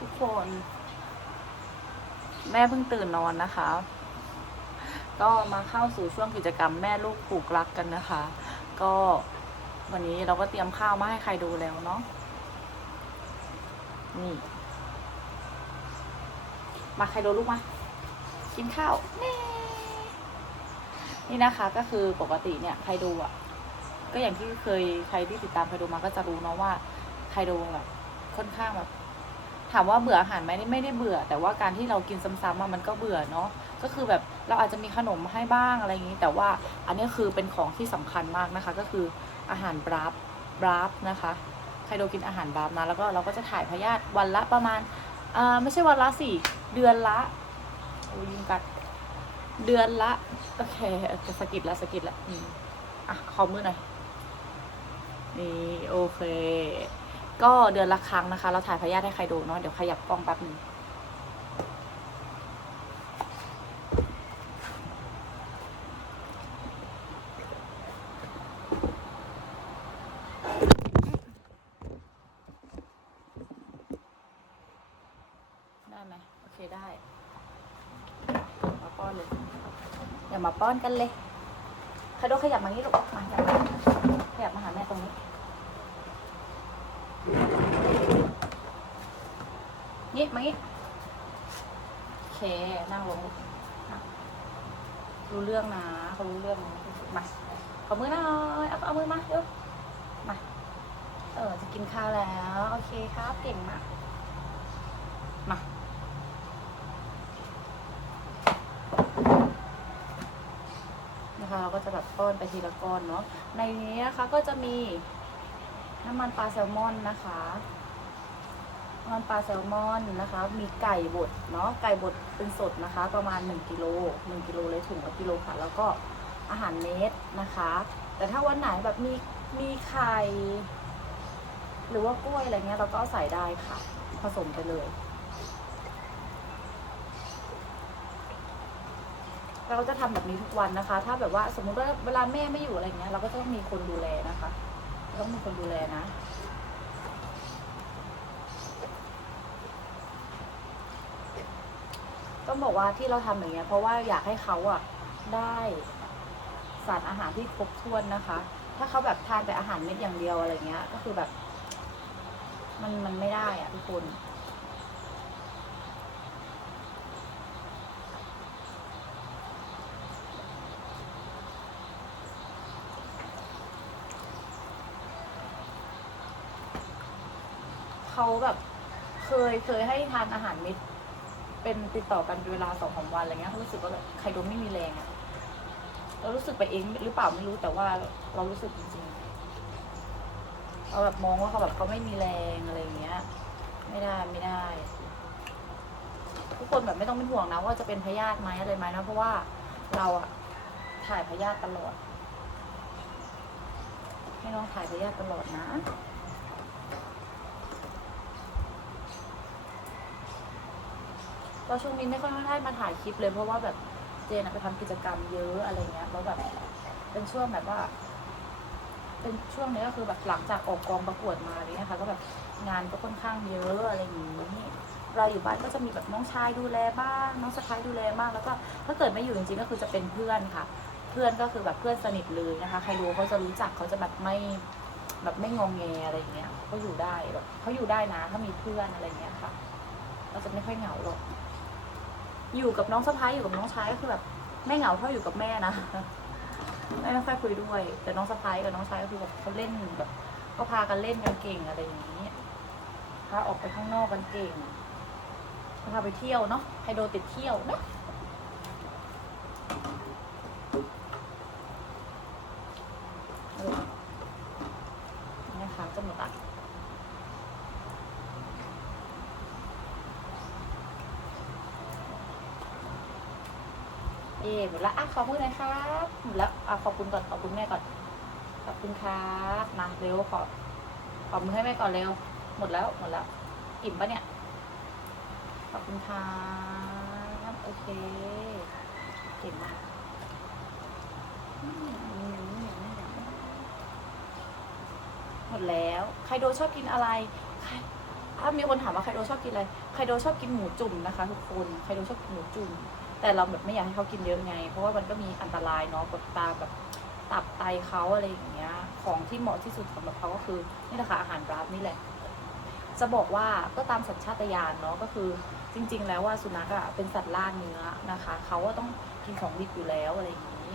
ทุกคน แม่เพิ่งตื่นนอนนะคะ ก็มาเข้าสู่ช่วงกิจกรรมแม่ลูกผูกรักกันนะคะ ก็วันนี้เราก็เตรียมข้าวมาให้ใครดูแล้วเนาะนี่ มาใครดูลูกมา กินข้าวนี่นี่นะคะก็คือปกติเนี่ยใครดูอะ ก็อย่างที่เคยใครที่ติดตามใครดูมาก็จะรู้เนาะว่า ใครดูแบบค่อนข้างแบบ ถามว่าเบื่ออาหารไหมนี่ไม่ได้เบื่อ แต่ว่าการที่เรากินซ้ำๆอะมันก็เบื่อเนาะก็คือแบบเราอาจจะมีขนมให้บ้างอะไรอย่างนี้ แต่ว่าอันนี้คือเป็นของที่สำคัญมากนะคะ ก็คืออาหารบราฟบราฟนะคะใครโดกินอาหารบราฟนะแล้วก็เราก็จะถ่ายพยาธิวันละประมาณอ่าไม่ใช่วันละสี่เดือนละโอ้ยุงกัดเดือนละโอเคจะสะกิดละสะกิดละอะขอมือหน่อยนี่โอเค ก็เดือนละครั้งนะคะ เราถ่ายพยาธิให้ใครดูเนาะเดี๋ยวขยับกล้องแป๊บนึงได้ไหมโอเคได้ มาป้อนเลยอย่ามาป้อนกันเลยคาโดขยับมานี่ลูกมาขยับมาขยับมาหาแม่ตรงนี้ นี่มางี้โอเคนั่งลงรู้เรื่องนะเขารู้เรื่องมาขอมือหน่อยเอาเอามือมาเร็วมาเออจะกินข้าวแล้วโอเคครับเก่งมากมานะคะเราก็จะแบบป้อนไปทีละก้อนเนาะในนี้นะคะก็จะมีน้ำมันปลาแซลมอนนะคะ น้ำมันปลาแซลมอนนะคะ มีไก่บดเนาะไก่บดเป็นสดนะคะ ประมาณ 1กิโล1กิโลเลยถุงละกิโลค่ะ แล้วก็อาหารเม็ดนะคะ แต่ถ้าวันไหนแบบมีมีไข่หรือว่ากล้วยอะไรเงี้ยเราก็ใส่ได้ค่ะ ผสมไปเลย เราจะทำแบบนี้ทุกวันนะคะ ถ้าแบบว่าสมมุติว่าเวลาแม่ไม่อยู่อะไรเงี้ยเราก็ต้องมีคนดูแลนะคะ ต้องมีคนดูแลนะ ต้องบอกว่าที่เราทำอย่างเงี้ยเพราะว่าอยากให้เขาอะได้สารอาหารที่ครบถ้วนนะคะ ถ้าเขาแบบทานแต่อาหารเม็ดอย่างเดียวอะไรเงี้ย ก็คือแบบ มันมันไม่ได้อะทุกคนเขาแบบเคยเคยให้ทานอาหารเม็ด เป็นติดต่อกันเวลาสองสามวันอะไรเงี้ยเขารู้สึกว่าแบบไข่ดมไม่มีแรงอะเรารู้สึกไปเองหรือเปล่าไม่รู้แต่ว่าเรารู้สึกจริงๆเราแบบมองว่าเขาแบบเขาไม่มีแรงอะไรเงี้ย ไม่ได้ไม่ได้ ทุกคนแบบไม่ต้องเป็นห่วงนะว่าจะเป็นพยาธิไหมอะไรไหมนะเพราะว่าเราอะถ่ายพยาธิตลอดให้น้องถ่ายพยาธิตลอดนะ เราช่วงนี้ไม่ค่อยได้มาถ่ายคลิปเลย เพราะว่าแบบเจนอะไปทำกิจกรรมเยอะอะไรเงี้ยแล้วแบบเป็นช่วงแบบว่า เป็นช่วงนี้ก็คือแบบหลังจากออกกองประกวดมาอะไรเงี้ยค่ะก็แบบงานก็ค่อนข้างเยอะอะไรอย่างนี้เราอยู่บ้านก็จะมีแบบน้องชายดูแลบ้างน้องสะพ้ายดูแลบ้างแล้วก็ถ้าเกิดไม่อยู่จริงๆก็คือจะเป็นเพื่อนค่ะ เพื่อนก็คือแบบเพื่อนสนิทเลยนะคะ ใครรู้เขาจะรู้จักเขาจะแบบไม่แบบไม่งงแงอะไรอย่างเงี้ยเขาอยู่ได้แบบเขาอยู่ได้นะถ้ามีเพื่อนอะไรเงี้ยค่ะ เราจะไม่ค่อยเหงาหรอก อยู่กับน้องสะพ้ายอยู่กับน้องชายก็คือแบบไม่เหงาเท่าอยู่กับแม่นะแม่ไม่ค่อยคุยด้วย แต่น้องสะพ้ายกับน้องชายก็คือแบบเขาเล่นแบบก็พากันเล่นกันเก่งอะไรอย่างนี้พาออกไปข้างนอกกันเก่งพาไปเที่ยวเนาะไฮโดติดเที่ยวเนาะเออนี่นะคะจะหมดละ เย่หมดละอะขอบคุณน่อยครับหมดแล้วอะขอบคุณก่อนขอบคุณแม่ก่อน ขอบคุณครับมาเร็วขอขอบมือให้แม่ก่อนเร็ว หมดแล้วหมดแล้วอิ่มปะเนี่ย ขอบคุณครับโอเคเก่งมากหมดแล้วใครโดชอบกินอะไรใครอามีคนถามว่าไครโดชอบกินอะไรไครโดชอบกินหมูจุ่มนะคะ ทุกคนไครโดชอบกินหมูจุ่ม แต่เราแบบไม่อยากให้เขากินเยอะไง เพราะว่ามันก็มีอันตรายเนาะกับตาแบบตับไตเขาอะไรอย่างเงี้ย ของที่เหมาะที่สุดสำหรับเขาก็คือนี่แหละค่ะอาหารราฟนี่แหละ จะบอกว่าก็ตามสัญชาตญาณเนาะก็คือจริง ๆ แล้วว่าสุนัขอะเป็นสัตว์ล่าเนื้อนะคะเขาก็ต้องกินของดิบอยู่แล้วอะไรอย่างงี้